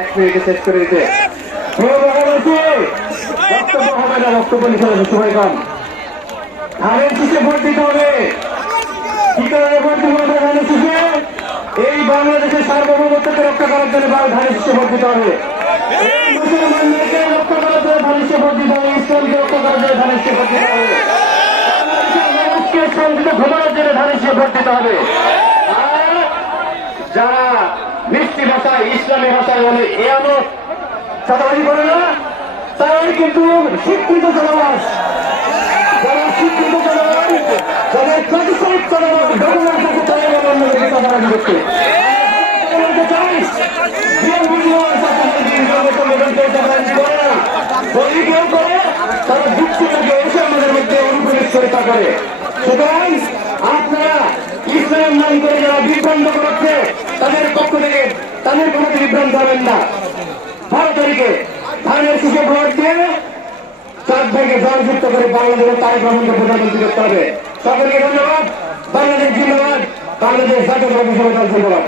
এক মিনিটে শেষ করে দিতে বক্তব্য হবে না, বক্তব্য লিখে দেবে সবাই কম। ধানের শীষে ভোট দিতে হবে। কি কারণে ভোট দিতে হবে ধানের শীষে? এই বাংলাদেশের সার্বভৌমত্বকে রক্ষা করার জন্য ধানের শীষে ভোট দিতে হবে। মুসলমানদেরকে রক্ষা করার জন্য ধানের শীষে ভোট দিতে হবে। ইসলামকে রক্ষা করার জন্য ধানের শীষে ভোট দিতে হবে। মানুষকে শান্তিতে ঘুমানোর জন্য ধানের শীষে ভোট দিতে হবে। আর যারা মিষ্টি ভাষায় ইসলামী ভাষায় বলে এমন চাঁদাবাজি করে না, তারাই কিন্তু শিক্ষিত চাঁদাবাজ। যারা শিক্ষিত চাঁদাবাজ, যাদের প্রাতিষ্ঠানিক চাঁদাবাজ ঘটনার কাছে তারাই অন্যদেরকে চাঁদাবাজি করছে। যদি কেউ করে তারা যুক্তিটাকে এসে আমাদের মধ্যে অনুপ্রবেশ করে তা করে। সুতরাং আপনারা ইসলাম নাম করে যারা বিভ্রান্ত করছে তাদের পক্ষ থেকে তাদের কোনো বিভ্রান্ত হবেন না। 12 তারিখে ধানের শীষে ভোট দিয়ে 4 ভাগে জয়যুক্ত করে বাংলাদেশের তারেক রহমানকে প্রধানমন্ত্রী করতে হবে। সকলকে ধন্যবাদ। বাংলাদেশ জিন্দাবাদ। বাংলাদেশ জাতীয় দল ধন্যবাদ।